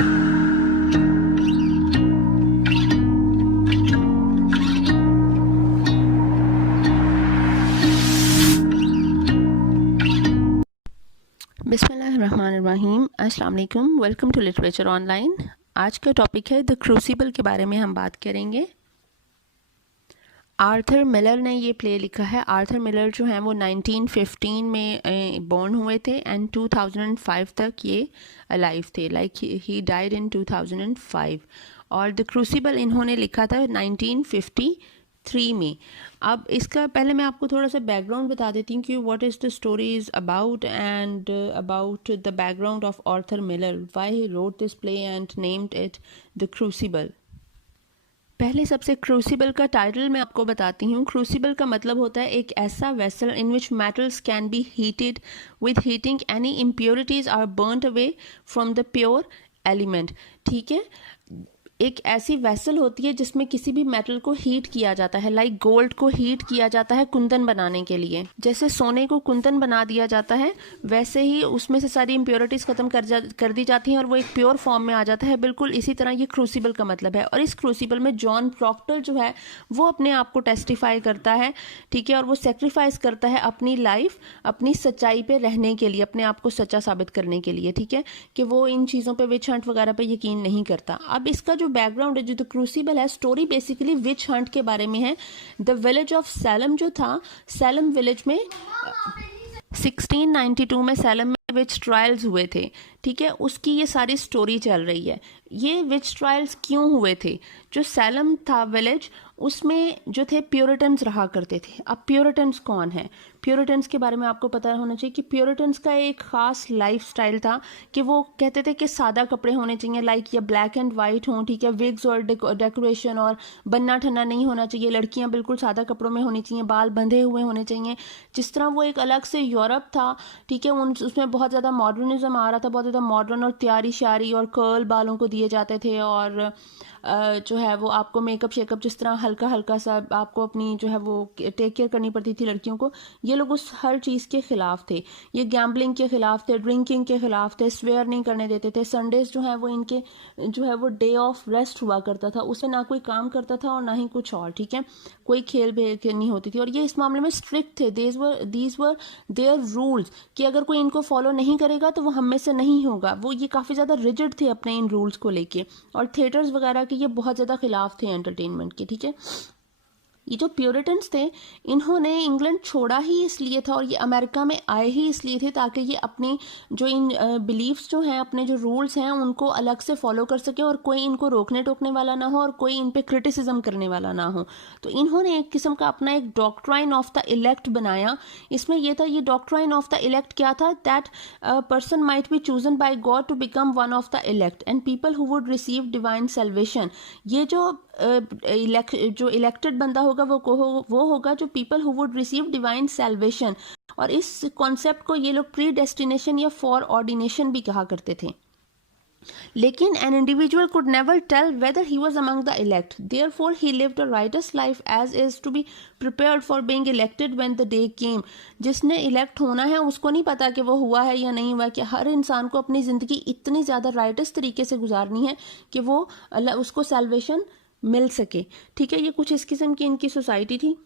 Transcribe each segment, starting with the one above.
बिस्मिल्लाहिर्रहमानिर्रहीम। अस्सलाम वालेकुम। Welcome to literature online. आज का टॉपिक है द क्रूसिबल के बारे में हम बात करेंगे। आर्थर मिलर ने ये प्ले लिखा है। आर्थर मिलर जो हैं वो 1915 में बॉर्न हुए थे एंड 2005 तक ये अलाइव थे। लाइक ही डाइड इन 2005 और द क्रूसिबल इन्होंने लिखा था 1953 में। अब इसका पहले मैं आपको थोड़ा सा बैकग्राउंड बता देती हूँ कि what is the story is about and about the background of Arthur Miller, why he wrote this play and named it the crucible. पहले सबसे क्रूसिबल का टाइटल मैं आपको बताती हूँ। क्रूसिबल का मतलब होता है एक ऐसा vessel in which metals can be heated with heating any impurities are burned away from the pure element. ठीक है, एक ऐसी वेसल होती है जिसमें किसी भी मेटल को हीट किया जाता है। लाइक गोल्ड को हीट किया जाता है कुंदन बनाने के लिए। जैसे सोने को कुंदन बना दिया जाता है वैसे ही उसमें से सारी इम्प्योरिटीज खत्म कर दी जाती हैं और वो एक प्योर फॉर्म में आ जाता है। बिल्कुल इसी तरह ये क्रूसिबल का मतलब है। और इस क्रूसिबल में जॉन प्रॉक्टर जो है वो अपने आप को टेस्टिफाई करता है, ठीक है, और वो सेक्रीफाइस करता है अपनी लाइफ अपनी सच्चाई पे रहने के लिए, अपने आप को सच्चा साबित करने के लिए, ठीक है, कि वो इन चीज़ों पे विच हंट वगैरह पे यकीन नहीं करता। अब इसका जो बैकग्राउंड है, जो तो क्रूसिबल है, स्टोरी बेसिकली विच हंट के बारे में है। द विलेज ऑफ सैलम जो था, सैलम विलेज में 1692 में सैलम में विच ट्रायल्स हुए थे, ठीक है, उसकी ये सारी स्टोरी चल रही है। ये विच ट्रायल्स क्यों हुए थे? जो सैलम था विलेज, उसमें जो थे प्योरिटन्स रहा करते थे। अब प्योरिटन्स कौन है? प्योरिटन्स के बारे में आपको पता होना चाहिए कि प्योरिटन्स का एक ख़ास लाइफ स्टाइल था कि वो कहते थे कि सादा कपड़े होने चाहिए, लाइक ये ब्लैक एंड वाइट हों, ठीक है, विग्स और डेकोरेशन और बन्ना ठन्ना नहीं होना चाहिए। लड़कियां बिल्कुल सादा कपड़ों में होनी चाहिए, बाल बंधे हुए होने चाहिए। जिस तरह वो एक अलग से यूरोप था, ठीक है, उसमें बहुत ज़्यादा मॉडर्निज्म आ रहा था, बहुत ज़्यादा मॉडर्न और तैयारी शारी और कर्ल बालों को दिए जाते थे और जो है वो आपको मेकअप शेकअप जिस तरह हल्का हल्का सा आपको अपनी जो है वो टेक केयर करनी पड़ती थी लड़कियों को। ये लोग उस हर चीज़ के ख़िलाफ़ थे। ये गैम्बलिंग के ख़िलाफ़ थे, ड्रिंकिंग के ख़िलाफ़ थे, स्वेयर नहीं करने देते थे। संडेज़ जो है वो इनके जो है वो डे ऑफ रेस्ट हुआ करता था, उसमें ना कोई काम करता था और ना ही कुछ और, ठीक है, कोई खेल भेल नहीं होती थी। और ये इस मामले में स्ट्रिक्ट थे। दीज वर देयर रूल्स कि अगर कोई इनको फॉलो नहीं करेगा तो वो हम में से नहीं होगा। वो ये काफ़ी ज़्यादा रिजिड थे अपने इन रूल्स को लेके। और थिएटर्स वगैरह के ये बहुत ज़्यादा खिलाफ थे एंटरटेनमेंट के, ठीक है। ये जो प्योरिटन्स थे इन्होंने इंग्लैंड छोड़ा ही इसलिए था और ये अमेरिका में आए ही इसलिए थे ताकि ये अपने जो इन बिलीफ्स जो हैं, अपने जो रूल्स हैं, उनको अलग से फॉलो कर सकें और कोई इनको रोकने टोकने वाला ना हो और कोई इन पे क्रिटिसिज्म करने वाला ना हो। तो इन्होंने एक किस्म का अपना एक डॉक्ट्राइन ऑफ द इलेक्ट बनाया। इसमें यह था, ये डॉक्ट्राइन ऑफ द इलेक्ट क्या था? That person might be chosen by God to become one of the elect and people who would receive divine salvation. ये जो इलेक्टेड बंदा होगा वो होगा जो people who would receive divine salvation. और इस कॉन्सेप्ट को ये लोग प्री डेस्टिनेशन या फॉर ऑर्डिनेशन भी कहा करते थे। लेकिन an individual could never tell whether he was among the elect. Therefore, he lived a righteous life as is to be prepared for being elected when the day came. जिसने elect होना है उसको नहीं पता कि वो हुआ है या नहीं हुआ। कि हर इंसान को अपनी ज़िंदगी इतनी ज़्यादा राइटस तरीके से गुजारनी है कि वो उसको सैल्वेशन मिल सके, ठीक है। ये कुछ इस किस्म की इनकी सोसाइटी थी।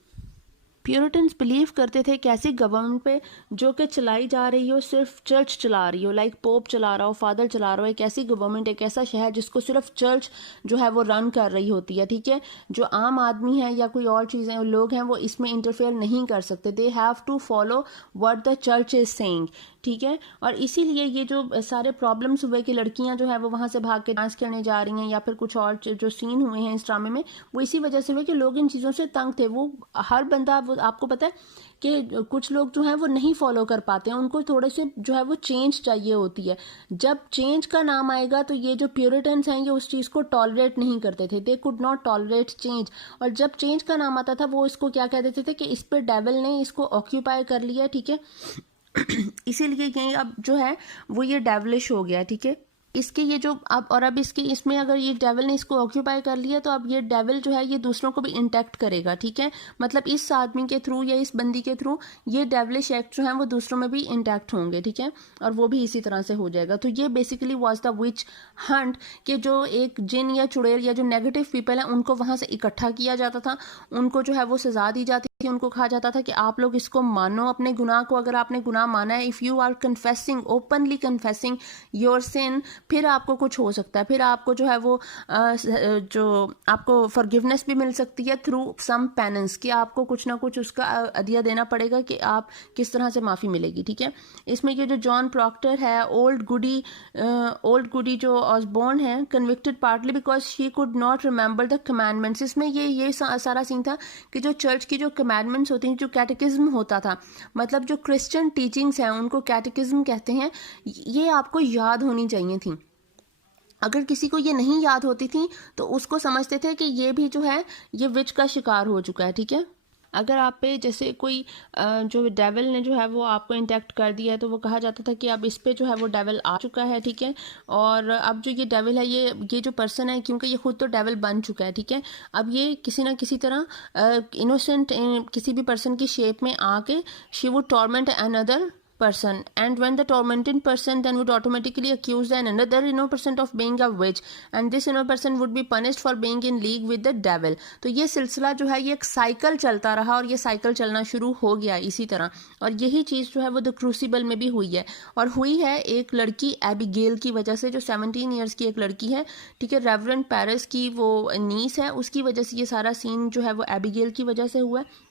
प्यूरिटन्स बिलीव करते थे कि ऐसी गवर्नमेंट पे जो कि चलाई जा रही हो, सिर्फ चर्च चला रही हो, लाइक पोप चला रहा हो, फादर चला रहा हो, एक ऐसी गवर्नमेंट, एक ऐसा शहर जिसको सिर्फ चर्च जो है वो रन कर रही होती है, ठीक है। जो आम आदमी है या कोई और चीज़ें लोग हैं वो इसमें इंटरफेयर नहीं कर सकते। They have to follow what the church is saying, ठीक है। और इसीलिए ये जो सारे प्रॉब्लम्स हुए कि लड़कियां जो है वो वहाँ से भाग के डांस करने जा रही हैं या फिर कुछ और जो सीन हुए हैं इस ड्रामे में, वो इसी वजह से हुए कि लोग इन चीज़ों से तंग थे। वो हर बंदा, वो आपको पता है कि कुछ लोग जो हैं वो नहीं फॉलो कर पाते हैं, उनको थोड़े से जो है वो चेंज चाहिए होती है। जब चेंज का नाम आएगा तो ये जो प्यूरिटन्स हैं ये उस चीज़ को टॉलरेट नहीं करते थे। They could not tolerate change. और जब चेंज का नाम आता था वो इसको क्या कह देते थे कि इस पर डेविल ने इसको ऑक्यूपाई कर लिया, ठीक है। इसीलिए यही अब जो है वो ये डेवलिश हो गया, ठीक है। इसके ये जो अब इसके इसमें अगर ये डेविल ने इसको ऑक्यूपाई कर लिया तो अब ये डेविल जो है ये दूसरों को भी इंटैक्ट करेगा, ठीक है। मतलब इस आदमी के थ्रू या इस बंदी के थ्रू ये डेविलिश एक्ट जो है वो दूसरों में भी इंटैक्ट होंगे, ठीक है, और वो भी इसी तरह से हो जाएगा। तो ये basically was the witch hunt कि जो एक जिन या चुड़ैल या जो नेगेटिव पीपल है उनको वहां से इकट्ठा किया जाता था, उनको जो है वो सजा दी जाती थी, उनको कहा जाता था कि आप लोग इसको मानो अपने गुनाह को, अगर आपने गुनाह माना है, if you are confessing openly confessing your sin, फिर आपको कुछ हो सकता है, फिर आपको जो है वो जो आपको फॉरगिवनेस भी मिल सकती है थ्रू सम पेनेंस, कि आपको कुछ ना कुछ उसका अदिया देना पड़ेगा कि आप किस तरह से माफ़ी मिलेगी, ठीक है। इसमें ये जो जॉन प्रॉक्टर है, ओल्ड गुडी जो ऑसबॉर्न है, convicted partly because she could not remember the commandments. इसमें ये सारा सीन था कि जो चर्च की जो कमांडमेंट्स होती हैं, जो कैटेकिज्म होता था, मतलब जो क्रिश्चियन टीचिंग्स हैं उनको कैटेकिज्म कहते हैं, ये आपको याद होनी चाहिए थी। अगर किसी को ये नहीं याद होती थी तो उसको समझते थे कि ये भी जो है ये विच का शिकार हो चुका है, ठीक है। अगर आप पे जैसे कोई जो डेविल ने जो है वो आपको इंटैक्ट कर दिया है तो वो कहा जाता था कि अब इस पे जो है वो डेविल आ चुका है, ठीक है। और अब जो ये डेविल है ये जो पर्सन है, क्योंकि ये खुद तो डेविल बन चुका है, ठीक है, अब ये किसी ना किसी तरह इनोसेंट किसी भी पर्सन की शेप में आके she would torment another person, and when the tormented person then would automatically accuse another innocent person of being a witch, and this innocent person would be punished for being in league with the devil। तो ये सिलसिला जो है ये एक cycle चलता रहा और ये साइकिल चलना शुरू हो गया इसी तरह, और यही चीज़ जो है वो द क्रूसिबल में भी हुई है, और हुई है एक लड़की एबिगेल की वजह से, जो 17 ईयर्स की एक लड़की है, ठीक है, रेवरेंड पेरिस की वो नीस है, उसकी वजह से ये सारा सीन जो है वो एबिगेल की वजह से हुआ है।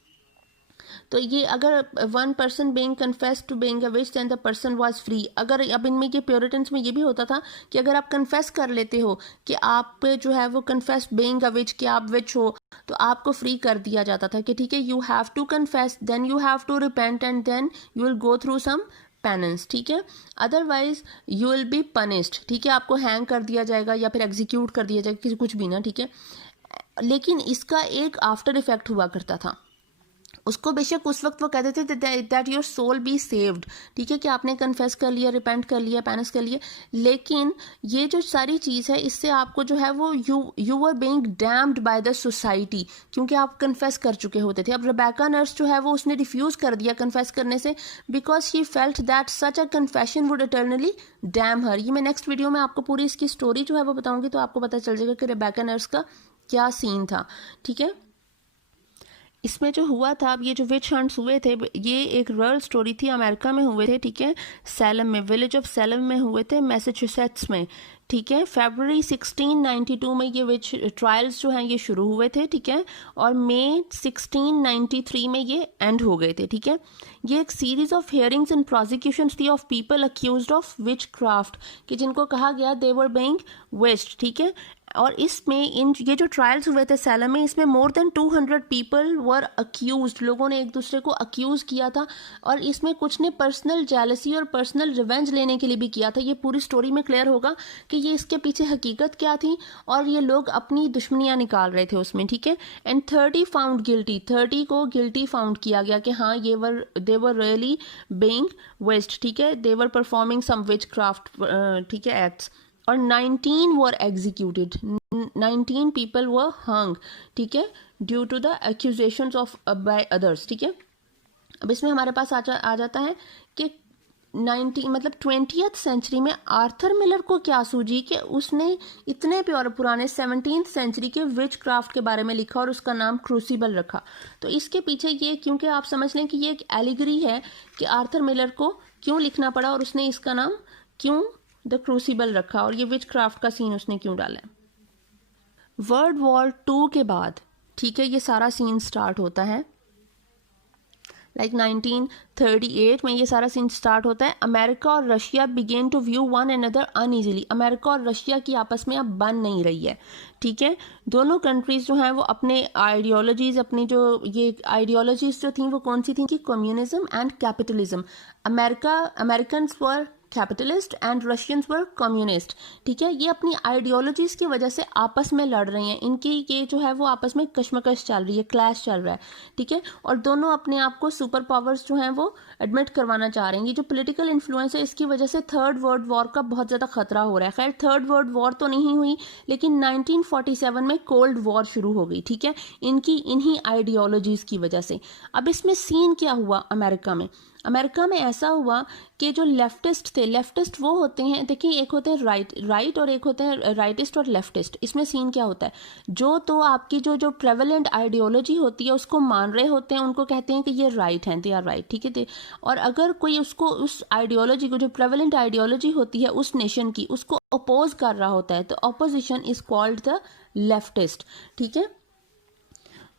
तो ये अगर one person being confess to being a witch then the person was free. अगर अब इनमें ये प्योरिटन्स में ये भी होता था कि अगर आप कन्फेस कर लेते हो कि आप पे जो है वो कन्फेस बीइंग अ विच, कि आप विच हो, तो आपको फ्री कर दिया जाता था कि ठीक है, you have to confess, then you have to repent, and then you will go through some penance, ठीक है, otherwise you will be punished, ठीक है, आपको हैंग कर दिया जाएगा या फिर एग्जीक्यूट कर दिया जाएगा, किसी कुछ भी ना, ठीक है। लेकिन इसका एक आफ्टर इफेक्ट हुआ करता था, उसको बेशक उस वक्त वो कहते थे that your soul be saved, ठीक है, कि आपने कन्फेस कर लिया, रिपेंट कर लिया, पेनिस कर लिया, लेकिन ये जो सारी चीज़ है इससे आपको जो है वो you were being damned by the society, क्योंकि आप कन्फेस कर चुके होते थे। अब रेबेका नर्स जो है वो उसने रिफ्यूज़ कर दिया कन्फेस करने से, because she felt that such a confession would eternally damn her. ये मैं नेक्स्ट वीडियो में आपको पूरी इसकी स्टोरी जो है वो बताऊंगी, तो आपको पता चल जाएगा कि रेबेका नर्स का क्या सीन था, ठीक है। इसमें जो हुआ था, अब ये जो विच हंट्स हुए थे ये एक रियल स्टोरी थी, अमेरिका में हुए थे, ठीक है, सैलम में, विलेज ऑफ सैलम में हुए थे, मैसेच्यूसेट्स में, ठीक है। फरवरी 1692 में ये विच ट्रायल्स जो हैं ये शुरू हुए थे, ठीक है, और मई 1693 में ये एंड हो गए थे, ठीक है। ये एक series of hearings and prosecutions थी of people accused of witchcraft, कि जिनको कहा गया दे वर बीइंग विच्ड, ठीक है। और इसमें ये जो ट्रायल्स हुए थे सैलम में, इसमें more than 200 people were accused, लोगों ने एक दूसरे को अक्यूज़ किया था, और इसमें कुछ ने पर्सनल जेलसी और पर्सनल रिवेंज लेने के लिए भी किया था। ये पूरी स्टोरी में क्लियर होगा कि ये इसके पीछे हकीकत क्या थी, और ये लोग अपनी दुश्मनियाँ निकाल रहे थे उसमें, ठीक है। एंड 30 फाउंड गिल्टी, 30 को गिल्टी फाउंड किया गया कि हाँ दे वर रियली बीइंग विच्ड, ठीक है, दे वर परफॉर्मिंग सम विच क्राफ्ट, ठीक है, एक्ट्स, और 19 वर एग्जीक्यूटेड, 19 पीपल वर हंग, ठीक है, due to the accusations of by others, ठीक है। अब इसमें हमारे पास आ जाता है कि 20th सेंचुरी में आर्थर मिलर को क्या सूझी कि उसने इतने पुराने 17th सेंचुरी के विच क्राफ्ट के बारे में लिखा और उसका नाम क्रूसिबल रखा। तो इसके पीछे ये, क्योंकि आप समझ लें कि ये एक एलिगरी है कि आर्थर मिलर को क्यों लिखना पड़ा और उसने इसका नाम क्यों द क्रूसिबल रखा, और ये विच क्राफ्ट का सीन उसने क्यों डाला है। वर्ल्ड वॉर 2 के बाद, ठीक है, ये सारा सीन स्टार्ट होता है, लाइक 1938 में ये सारा सीन स्टार्ट होता है। अमेरिका और Russia began to view one another uneasily, America और रशिया की आपस में अब बन नहीं रही है, ठीक है। दोनों कंट्रीज जो हैं वो अपने आइडियोलॉजीज, अपनी जो ये आइडियोलॉजीज जो थी वो कौन सी थी कि communism and capitalism. Americans were capitalist and Russians were communist. ठीक है, ये अपनी आइडियोलॉजीज की वजह से आपस में लड़ रहे हैं, इनकी ये जो है वो आपस में कश्मकश चल रही है, क्लैश चल रहा है। ठीक है, और दोनों अपने आप को सुपर पावर्स जो हैं वो एडमिट करवाना चाह रहे हैं। ये जो पॉलिटिकल इन्फ्लुएंस है इसकी वजह से थर्ड वर्ल्ड वॉर का बहुत ज़्यादा खतरा हो रहा है। खैर थर्ड वर्ल्ड वॉर तो नहीं हुई, लेकिन 1947 में कोल्ड वॉर शुरू हो गई। ठीक है, इनकी इन्हीं आइडियोलॉजीज की वजह से। अब इसमें सीन क्या हुआ अमेरिका में? अमेरिका में ऐसा हुआ कि जो लेफ्टिस्ट थे, लेफ्टिस्ट वो होते हैं, देखिए एक होते हैं राइट और एक होते हैं राइटिस्ट और लेफ्टिस्ट। इसमें सीन क्या होता है, जो तो आपकी जो प्रेवलेंट आइडियोलॉजी होती है उसको मान रहे होते हैं, उनको कहते हैं कि ये राइट हैं, दे आर राइट। ठीक है, और अगर कोई उसको उस आइडियोलॉजी को, जो प्रेवलेंट आइडियोलॉजी होती है उस नेशन की, उसको अपोज कर रहा होता है, तो opposition is called the leftist. ठीक है,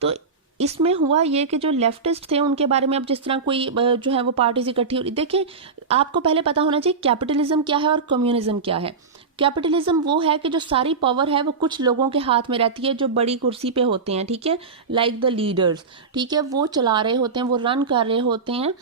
तो इसमें हुआ ये कि जो लेफ्टिस्ट थे उनके बारे में अब जिस तरह कोई जो है वो पार्टीज इकट्ठी हो रही, देखिए आपको पहले पता होना चाहिए कैपिटलिज्म क्या है और कम्युनिज्म क्या है। कैपिटलिज्म वो है कि जो सारी पावर है वो कुछ लोगों के हाथ में रहती है, जो बड़ी कुर्सी पे होते हैं। ठीक है, लाइक द लीडर्स। ठीक है, वो चला रहे होते हैं, वो रन कर रहे होते हैं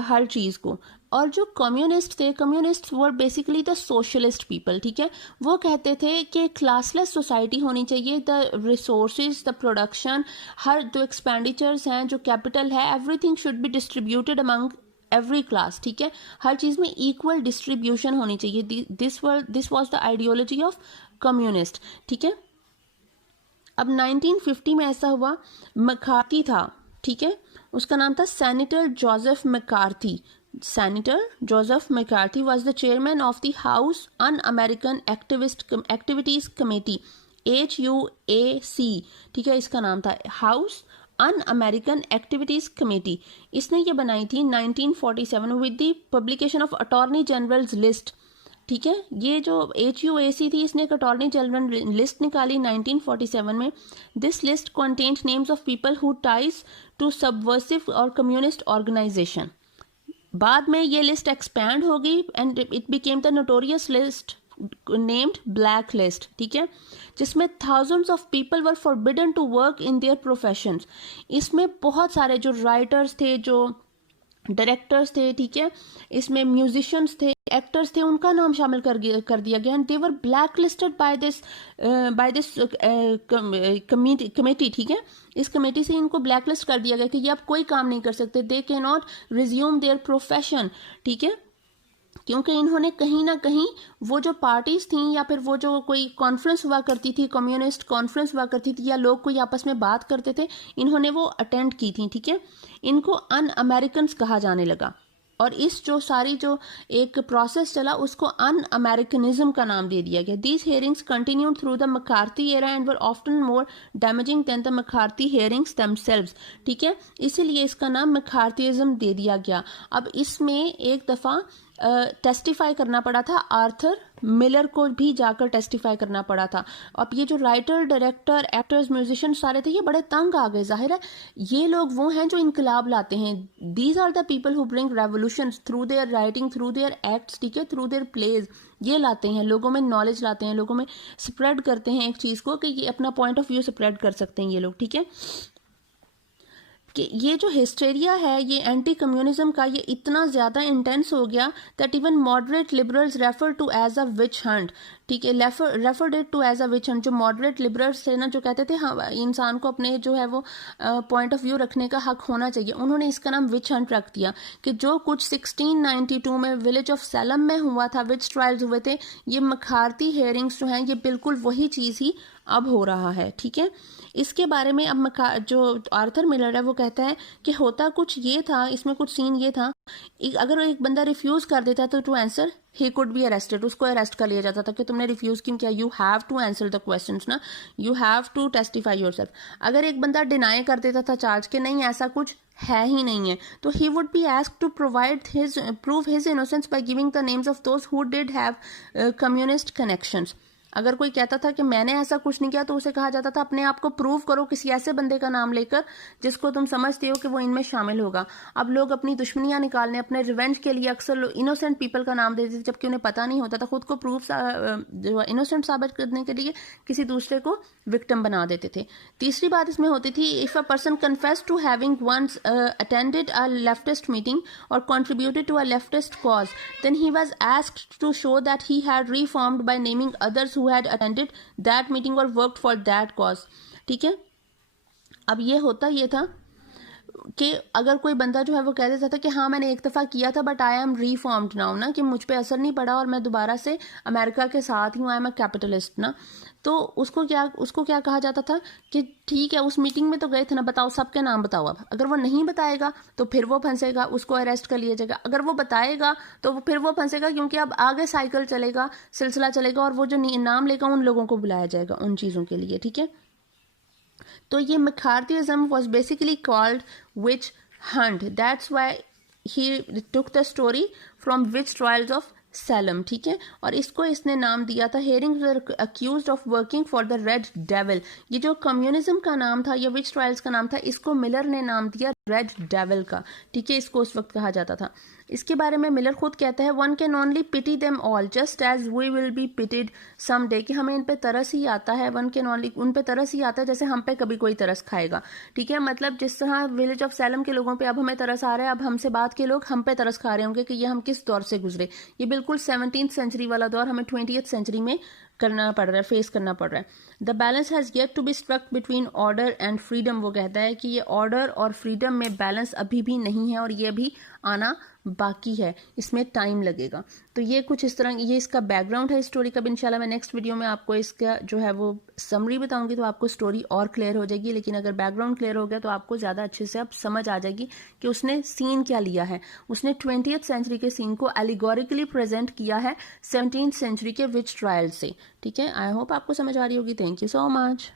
हर चीज़ को। और जो कम्युनिस्ट थे, communist were basically the socialist people. ठीक है, वो कहते थे कि क्लासलेस सोसाइटी होनी चाहिए, द रिसोर्सेज, द प्रोडक्शन, हर जो एक्सपेंडिचर्स हैं, जो कैपिटल है, everything should be distributed among every class. ठीक है, हर चीज़ में इक्वल डिस्ट्रीब्यूशन होनी चाहिए। This was the ideology of communist. ठीक है, अब 1950 में ऐसा हुआ, मैकार्थी था। ठीक है, उसका नाम था senator Joseph McCarthy. Senator Joseph McCarthy was the chairman of the House Un-American Activities Committee, HUAC। ठीक है, इसका नाम था House Un-American Activities Committee। इसने ये बनाई थी 1947 with the publication of Attorney General's List। ठीक है, ये जो HUAC थी इसने एक अटॉर्नी जनरल लिस्ट निकाली 1947 में। This list contained names of people who ties to subversive और communist organization। बाद में ये लिस्ट एक्सपैंड हो गई and it became the notorious list named black list. ठीक है, जिसमें thousands of people were forbidden to work in their professions. इसमें बहुत सारे जो राइटर्स थे, जो डायरेक्टर्स थे, ठीक है, इसमें म्यूजिशियंस थे, एक्टर्स थे, उनका नाम शामिल कर दिया गया and they were black listed by this committee. ठीक है, इस कमेटी से इनको ब्लैक लिस्ट कर दिया गया कि ये अब कोई काम नहीं कर सकते, they can not resume their profession. ठीक है, क्योंकि इन्होंने कहीं ना कहीं वो जो पार्टीज थी या फिर वो जो कोई कॉन्फ्रेंस हुआ करती थी, कम्युनिस्ट कॉन्फ्रेंस हुआ करती थी, या लोग कोई आपस में बात करते थे, इन्होंने वो अटेंड की थी। ठीक है, इनको अन अमेरिकन्स कहा जाने लगा और इस जो सारी जो एक प्रोसेस चला उसको अन अमेरिकनिज्म का नाम दे दिया गया। These hearings continued through the McCarthy era and were often more damaging than the McCarthy hearings themselves. ठीक है, इसीलिए इसका नाम मैकार्थीइज्म दे दिया गया। अब इसमें एक दफ़ा टेस्टिफाई करना पड़ा था, आर्थर मिलर को भी जाकर टेस्टिफाई करना पड़ा था। अब ये जो राइटर, डायरेक्टर, एक्टर्स, म्यूजिशियन सारे थे, ये बड़े तंग आ गए। जाहिर है ये लोग वो हैं जो इनकलाब लाते हैं। These are the people who bring revolution through their writing, through their acts. ठीक है, थ्रू देयर प्लेज। ये लाते हैं, लोगों में नॉलेज लाते हैं, लोगों में स्प्रेड करते हैं एक चीज़ को कि ये अपना पॉइंट ऑफ व्यू स्प्रेड कर सकते हैं ये लोग। ठीक है, कि ये जो हिस्टेरिया है ये एंटी कम्युनिज्म का, ये इतना ज़्यादा इंटेंस हो गया that even moderate liberals refer to as a witch hunt. ठीक है, referred it to as a witch hunt. जो मॉडरेट लिबरल्स थे ना, जो कहते थे हाँ इंसान को अपने जो है वो पॉइंट ऑफ व्यू रखने का हक होना चाहिए, उन्होंने इसका नाम विच हंट रख दिया। कि जो कुछ 1692 में विलेज ऑफ सैलम में हुआ था, विच ट्रायल्स हुए थे, ये मैकार्थी हेयरिंग्स जो हैं ये बिल्कुल वही चीज़ ही अब हो रहा है। ठीक है, इसके बारे में अब जो आर्थर मिलर है वो कहता है कि होता कुछ ये था, इसमें कुछ सीन ये था, अगर एक बंदा रिफ्यूज कर देता तो to answer he could be arrested, उसको अरेस्ट कर लिया जाता था कि तुमने रिफ्यूज क्यों किया, you have to answer the questions ना, you have to testify yourself. अगर एक बंदा डिनाई कर देता था चार्ज के नहीं ऐसा कुछ है ही नहीं है, तो he would be asked to prove his innocence by giving the names of those who did have communist connections. अगर कोई कहता था कि मैंने ऐसा कुछ नहीं किया तो उसे कहा जाता था अपने आप को प्रूव करो किसी ऐसे बंदे का नाम लेकर जिसको तुम समझते हो कि वो इनमें शामिल होगा। अब लोग अपनी दुश्मनियां निकालने, अपने रिवेंज के लिए अक्सर इनोसेंट पीपल का नाम देते थे जबकि उन्हें पता नहीं होता था। खुद को प्रूफ जो इनोसेंट साबित करने के लिए किसी दूसरे को विक्टिम बना देते थे। तीसरी बात इसमें होती थी, if a person confess to having once attended a leftist meeting और contributed to a leftist cause, then he was asked to show that he had reformed by naming others who had attended that meeting or worked for that cause। ठीक है, अब ये होता ये था कि अगर कोई बंदा जो है वो कह देता था कि हाँ मैंने एक दफ़ा किया था but I am reformed now, ना कि मुझ पे असर नहीं पड़ा और मैं दोबारा से अमेरिका के साथ ही हूँ, आई एम अ कैपिटलिस्ट ना, तो उसको क्या कहा जाता था कि ठीक है उस मीटिंग में तो गए थे ना, बताओ सबके नाम बताओ। अब अगर वो नहीं बताएगा तो फिर वो फंसेगा, उसको अरेस्ट कर लिया जाएगा। अगर वो बताएगा तो फिर वो फंसेगा क्योंकि अब आगे साइकिल चलेगा, सिलसिला चलेगा और वो जो नाम लेगा उन लोगों को बुलाया जाएगा उन चीज़ों के लिए। ठीक है, तो ये McCarthyism was basically called witch hunt. That's why he took the story from witch trials of Salem। ठीक है, और इसको इसने नाम दिया था hearings were accused of working for the red devil. ये जो कम्युनिज्म का नाम था या विच ट्रायल्स का नाम था, इसको मिलर ने नाम दिया रेड डेविल का। ठीक है, इसको उस वक्त कहा जाता था। इसके बारे में मिलर खुद कहता है, one can only pity them all just as we will be pitied some day, कि हमें इन पे तरस ही आता है, वन कैन ओनली, उन पे तरस ही आता है जैसे हम पे कभी कोई तरस खाएगा। ठीक है, मतलब जिस तरह विलेज ऑफ सैलम के लोगों पे अब हमें तरस आ रहा है, अब हमसे बात के लोग हम पे तरस खा रहे होंगे कि ये हम किस दौर से गुजरे। ये बिल्कुल 17th सेंचुरी वाला दौर हमें 20th सेंचुरी में करना पड़ रहा है, फेस करना पड़ रहा है। The balance has yet to be struck between order and freedom. वो कहता है कि ये ऑर्डर और फ्रीडम में बैलेंस अभी भी नहीं है और ये भी आना बाकी है, इसमें टाइम लगेगा। तो ये कुछ इस तरह, ये इसका बैकग्राउंड है स्टोरी का। इंशाल्लाह मैं नेक्स्ट वीडियो में आपको इसका जो है वो समरी बताऊंगी तो आपको स्टोरी और क्लियर हो जाएगी। लेकिन अगर बैकग्राउंड क्लियर हो गया तो आपको ज़्यादा अच्छे से अब समझ आ जाएगी कि उसने सीन क्या लिया है। उसने 20th सेंचुरी के सीन को एलिगोरिकली प्रेजेंट किया है 17th सेंचुरी के विच ट्रायल से। ठीक है, आई होप आपको समझ आ रही होगी। Thank you so much.